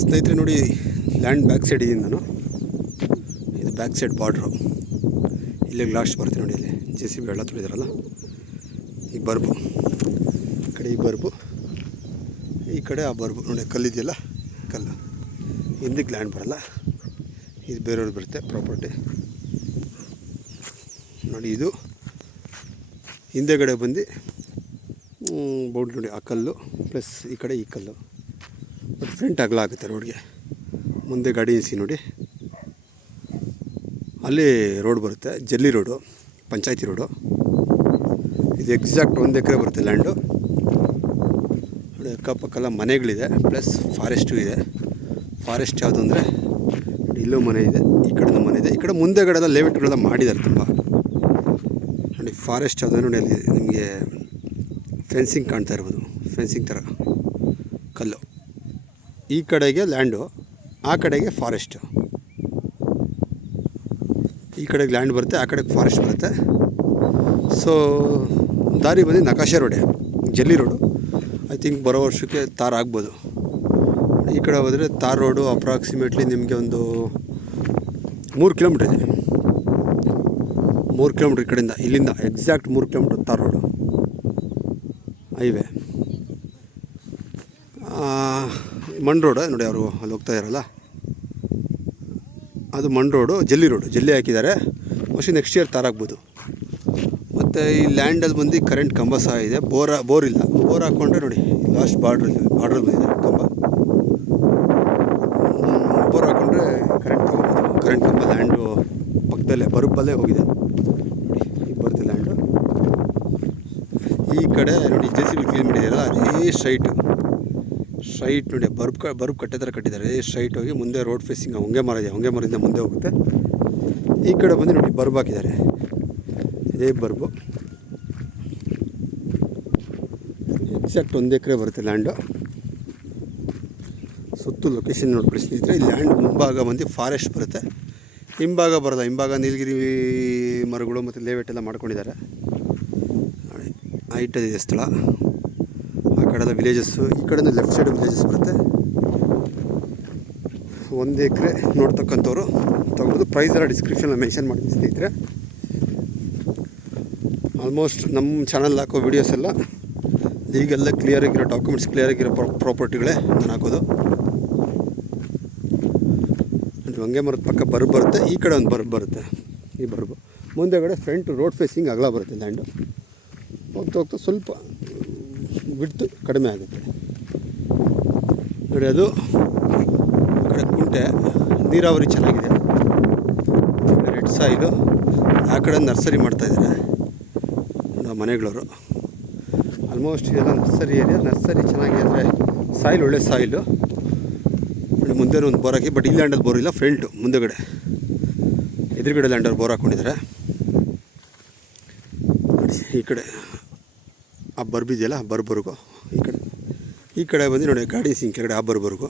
ಸ್ನೇಹಿತರೆ ನೋಡಿ, land back side ಇದ್ದೀನಿ ನಾನು. ಇದು ಬ್ಯಾಕ್ ಸೈಡ್ ಬಾರ್ಡ್ರು. ಇಲ್ಲೇ ಲಾಸ್ಟ್ ಬರುತ್ತೆ ನೋಡಿ. ಇಲ್ಲಿ JCB ಎಲ್ಲ ತುಳಿದಾರಲ್ಲ, ಈ ಬರ್ಬು ಈ ಕಡೆ, ಈ ಬರ್ಬು ಈ ಕಡೆ, ಆ ಬರ್ಬು ನೋಡಿ. ಕಲ್ಲಿದೆಯಲ್ಲ, ಕಲ್ಲು ಹಿಂದಕ್ಕೆ ಲ್ಯಾಂಡ್ ಬರೋಲ್ಲ, ಇದು ಬೇರೆಯವ್ರು ಬರುತ್ತೆ ಪ್ರಾಪರ್ಟಿ ನೋಡಿ. ಇದು ಹಿಂದೆಗಡೆ ಬಂದು ಬೌಂಡ್ರಿ ನೋಡಿ. ಆ ಕಲ್ಲು ಪ್ಲಸ್ ಈ ಕಡೆ ಈ ಕಲ್ಲು. ಬಟ್ ಫ್ರಂಟ್ ಅಗಲ ಆಗುತ್ತೆ ರೋಡ್ಗೆ. ಮುಂದೆ ಗಾಡಿ ನಿಲ್ಲಿಸಿ ನೋಡಿ, ಅಲ್ಲಿ ರೋಡ್ ಬರುತ್ತೆ, ಜಲ್ಲಿ ರೋಡು, ಪಂಚಾಯತಿ ರೋಡು. ಇದು ಎಕ್ಸಾಕ್ಟ್ 1 ಎಕರೆ ಬರುತ್ತೆ ಲ್ಯಾಂಡು ನೋಡಿ. ಅಕ್ಕಪಕ್ಕೆಲ್ಲ ಮನೆಗಳಿದೆ, ಪ್ಲಸ್ ಫಾರೆಸ್ಟು ಇದೆ. ಫಾರೆಸ್ಟ್ ಯಾವುದು ಅಂದರೆ ಇಲ್ಲೂ ಮನೆ ಇದೆ, ಈ ಕಡೆನೂ ಮನೆ ಇದೆ. ಈ ಕಡೆ ಮುಂದೆಗಡೆಲ್ಲ ಲೇಔಟ್ಗಳೆಲ್ಲ ಮಾಡಿದ್ದಾರೆ ತುಂಬ ನೋಡಿ. ಫಾರೆಸ್ಟ್ ಯಾವುದು ನೋಡಿ, ಅಲ್ಲಿ ನಿಮಗೆ ಫೆನ್ಸಿಂಗ್ ಕಾಣ್ತಾ ಇರ್ಬೋದು, ಫೆನ್ಸಿಂಗ್ ಥರ ಕಲ್ಲು. ಈ ಕಡೆಗೆ ಲ್ಯಾಂಡು, ಆ ಕಡೆಗೆ ಫಾರೆಸ್ಟು. ಈ ಕಡೆಗೆ ಲ್ಯಾಂಡ್ ಬರುತ್ತೆ, ಆ ಕಡೆಗೆ ಫಾರೆಸ್ಟ್ ಬರುತ್ತೆ. ಸೊ ದಾರಿ ಬಂದು ನಕಾಶೆ ರೋಡೆ, ಜಲ್ಲಿ ರೋಡು. ಐ ಥಿಂಕ್ ಬರೋ ವರ್ಷಕ್ಕೆ ತಾರ್ ಆಗ್ಬೋದು. ಈ ಕಡೆ ಹೋದರೆ ತಾರ್ ರೋಡು ಅಪ್ರಾಕ್ಸಿಮೇಟ್ಲಿ ನಿಮಗೆ ಒಂದು 3 ಕಿಲೋಮೀಟ್ರ್ ಇದೆ. 3 ಕಿಲೋಮೀಟ್ರ್ ಈ ಕಡೆಯಿಂದ, ಇಲ್ಲಿಂದ ಎಕ್ಸಾಕ್ಟ್ 3 ಕಿಲೋಮೀಟ್ರ್ ತಾರ್ ರೋಡು ಹೈವೇ. ಮಣ್ ರೋಡು ನೋಡಿ, ಅವರು ಅಲ್ಲಿ ಹೋಗ್ತಾ ಇದ್ದಾರಲ್ಲ, ಅದು ಮಣ್ ರೋಡು, ಜಲ್ಲಿ ರೋಡು. ಜಲ್ಲಿ ಹಾಕಿದ್ದಾರೆ, ಮೋಸ್ಟ್ಲಿ ನೆಕ್ಸ್ಟ್ ಇಯರ್ ತಾರಾಗ್ಬೋದು. ಮತ್ತು ಈ ಲ್ಯಾಂಡಲ್ಲಿ ಬಂದು ಕರೆಂಟ್ ಕಂಬ ಸಹ ಇದೆ. ಬೋರ್ ಇಲ್ಲ. ಬೋರ್ ಹಾಕ್ಕೊಂಡ್ರೆ ನೋಡಿ, ಲಾಸ್ಟ್ ಬಾರ್ಡ್ರಲ್ಲಿ ಬಂದಿದೆ ಕಂಬ. ಬೋರ್ ಹಾಕ್ಕೊಂಡ್ರೆ ಕರೆಂಟ್ ತಗೋಬೋದು. ಕರೆಂಟ್ ಕಂಬ ಲ್ಯಾಂಡು ಪಕ್ಕದಲ್ಲೇ ಬರುಬ್ಬಲ್ಲೇ ಹೋಗಿದೆ ನೋಡಿ. ಈಗ ಬರುತ್ತೆ ಲ್ಯಾಂಡು. ಈ ಕಡೆ ನೋಡಿ JCB ಕ್ಲೀನ್ ಮಾಡಿದಾರಲ್ಲ, ಅದೇ ಸ್ಟ್ರೈಟ್ ನೋಡಿ. ಬರ್ಬ್ ಕಟ್ಟೆ ಥರ ಕಟ್ಟಿದ್ದಾರೆ. ಸ್ಟ್ರೈಟ್ ಹೋಗಿ ಮುಂದೆ ರೋಡ್ ಫೇಸಿಂಗ್ ಹೊಂಗೆ ಮರ ಇದೆ, ಹೊಂಗೆ ಮರದಿಂದ ಮುಂದೆ ಹೋಗುತ್ತೆ. ಈ ಕಡೆ ಬಂದು ನೋಡಿ ಬರ್ಬ್ ಹಾಕಿದ್ದಾರೆ, ಇದೇ ಬರ್ಬು. ಎಕ್ಸಾಕ್ಟ್ 1 ಎಕರೆ ಬರುತ್ತೆ ಲ್ಯಾಂಡು. ಸುತ್ತು ಲೊಕೇಶನ್ ನೋಡ್ಬಿಡಿ ಸ್ನೇಹಿತರೆ. ಈ ಲ್ಯಾಂಡ್ ಮುಂಭಾಗ ಬಂದು ಫಾರೆಸ್ಟ್ ಬರುತ್ತೆ, ಹಿಂಭಾಗ ಬರೋಲ್ಲ. ಹಿಂಭಾಗ ನೀಲಗಿರಿ ಮರಗಳು ಮತ್ತು ಲೇಔಟ್ ಎಲ್ಲ ಮಾಡ್ಕೊಂಡಿದ್ದಾರೆ ನೋಡಿ. ಹೈಟಲ್ಲಿದೆ ಸ್ಥಳ. ಆ ಕಡೆಲ್ಲ ವಿಲೇಜಸ್ಸು, ಈ ಕಡೆ ಲೆಫ್ಟ್ ಸೈಡ್ ವಿಲೇಜಸ್ ಬರುತ್ತೆ. 1 ಎಕರೆ ನೋಡ್ತಕ್ಕಂಥವ್ರು ತಗೊಳ್ಳೋದು. ಪ್ರೈಸ್ ಎಲ್ಲ ಡಿಸ್ಕ್ರಿಪ್ಷನಲ್ಲಿ ಮೆನ್ಷನ್ ಮಾಡ್ತೀನಿ ಸ್ನೇಹಿತರೆ. ಆಲ್ಮೋಸ್ಟ್ ನಮ್ಮ ಚಾನಲ್ ಹಾಕೋ ವೀಡಿಯೋಸ್ ಎಲ್ಲ ಈಗೆಲ್ಲ ಕ್ಲಿಯರಾಗಿರೋ ಡಾಕ್ಯುಮೆಂಟ್ಸ್, ಕ್ಲಿಯರಾಗಿರೋ ಪ್ರಾಪರ್ಟಿಗಳೇ ನಾನು ಹಾಕೋದು. ಹೊಂಗೆ ಮರದ ಪಕ್ಕ ಬರ್ಬ್ ಬರುತ್ತೆ, ಈ ಕಡೆ ಒಂದು ಬರ್ಬ್ ಬರುತ್ತೆ. ಈ ಬರ್ಬು ಮುಂದೆಗಡೆ ಫ್ರಂಟ್ ರೋಡ್ ಫೇಸಿಂಗ್ ಅಗಲ ಬರುತ್ತೆ ಲ್ಯಾಂಡು. ಹೋಗ್ತಾ ಹೋಗ್ತಾ ಸ್ವಲ್ಪ ಬಿಡ್ತು ಕಡಿಮೆ ಆಗುತ್ತೆ ನೋಡಿ. ಅದು ಆ ಕಡೆ ಕುಂಟೆ, ನೀರಾವರಿ ಚೆನ್ನಾಗಿದೆ, ರೆಡ್ ಸಾಯಿಲು. ಆ ಕಡೆ ನರ್ಸರಿ ಮಾಡ್ತಾಯಿದ್ದಾರೆ ಮನೆಗಳವರು. ಆಲ್ಮೋಸ್ಟ್ ಇದೆಲ್ಲ ನರ್ಸರಿ ಏರಿಯಾ. ನರ್ಸರಿ ಚೆನ್ನಾಗಿದೆ ಅಂದರೆ ಸಾಯಿಲ್ ಒಳ್ಳೆ ಸಾಯಿಲು ನೋಡಿ. ಮುಂದೆ ಒಂದು ಬೋರ್ ಹಾಕಿ, ಬಟ್ ಈ ಲ್ಯಾಂಡಲ್ಲಿ ಬೋರ್ ಇಲ್ಲ. ಫ್ರಂಟು ಮುಂದೆಗಡೆ ಎದುರುಗಡೆ ಲ್ಯಾಂಡಲ್ಲಿ ಬೋರ್ ಹಾಕ್ಕೊಂಡಿದ್ದಾರೆ ನೋಡಿ. ಈ ಕಡೆ ಆ ಬರ್ಬಿದೆಯಲ್ಲ, ಬರ್ಬರ್ಗು ಈ ಕಡೆ ಬಂದು ನೋಡಿ ಗಾಡಿ ಸಿಂಕ್ ಕೆಳಗಡೆ ಆ ಬರ್ಬರ್ಗು.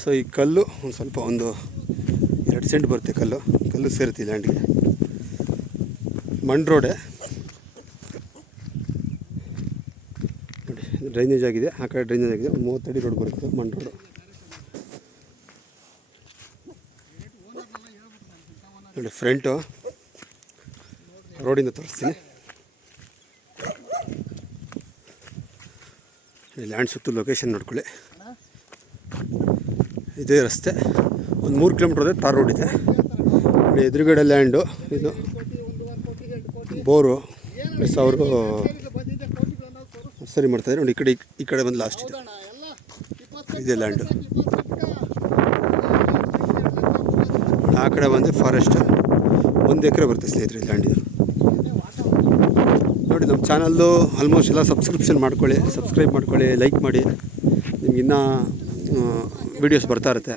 ಸೊ ಈ ಕಲ್ಲು ಒಂದು ಸ್ವಲ್ಪ ಒಂದು 2 ಸೆಂಟ್ ಬರುತ್ತೆ. ಕಲ್ಲು ಸೇರುತ್ತೆ ಈ ಲ್ಯಾಂಡ್ಗೆ. ಮಣ್ ರೋಡೆ ನೋಡಿ, ಡ್ರೈನೇಜ್ ಆಗಿದೆ. ಆ ಕಡೆ ಡ್ರೈನೇಜ್ ಆಗಿದೆ. 30 ಅಡಿ ರೋಡ್ ಬರುತ್ತೆ, ಮಣ್ ರೋಡು ನೋಡಿ. ಫ್ರಂಟು ರೋಡಿಂದ ತೋರಿಸ್ತೀನಿ. ಲ್ಯಾಂಡ್ ಸುತ್ತು ಲೊಕೇಶನ್ ನೋಡ್ಕೊಳ್ಳಿ. ಇದೇ ರಸ್ತೆ. ಒಂದು 3 ಕಿಲೋಮೀಟ್ರ್ ಹೋದರೆ ತಾರ್ ರೋಡ್ ಇದೆ ನೋಡಿ. ಎದುರುಗಡೆ ಲ್ಯಾಂಡು, ಇದು ಬೋರು ಪ್ಲಸ್ ಅವರು ಸರಿ ಮಾಡ್ತಾಯಿದ್ದಾರೆ ನೋಡಿ. ಈ ಕಡೆ ಬಂದು ಲಾಸ್ಟ್ ಇದೆ, ಇದೇ ಲ್ಯಾಂಡು. ಆ ಕಡೆ ಬಂದು ಫಾರೆಸ್ಟ್. 1 ಎಕರೆ ಬರುತ್ತೆ ಸ್ನೇಹಿತರೆ ಲ್ಯಾಂಡ್ ಇದು ನೋಡಿ. ನಮ್ಮ ಚಾನಲ್ಲು ಆಲ್ಮೋಸ್ಟ್ ಎಲ್ಲ ಸಬ್ಸ್ಕ್ರೈಬ್ ಮಾಡ್ಕೊಳ್ಳಿ, ಲೈಕ್ ಮಾಡಿ. ನಿಮ್ಗೆ ಇನ್ನೂ ವೀಡಿಯೋಸ್ ಬರ್ತಾ ಇರುತ್ತೆ.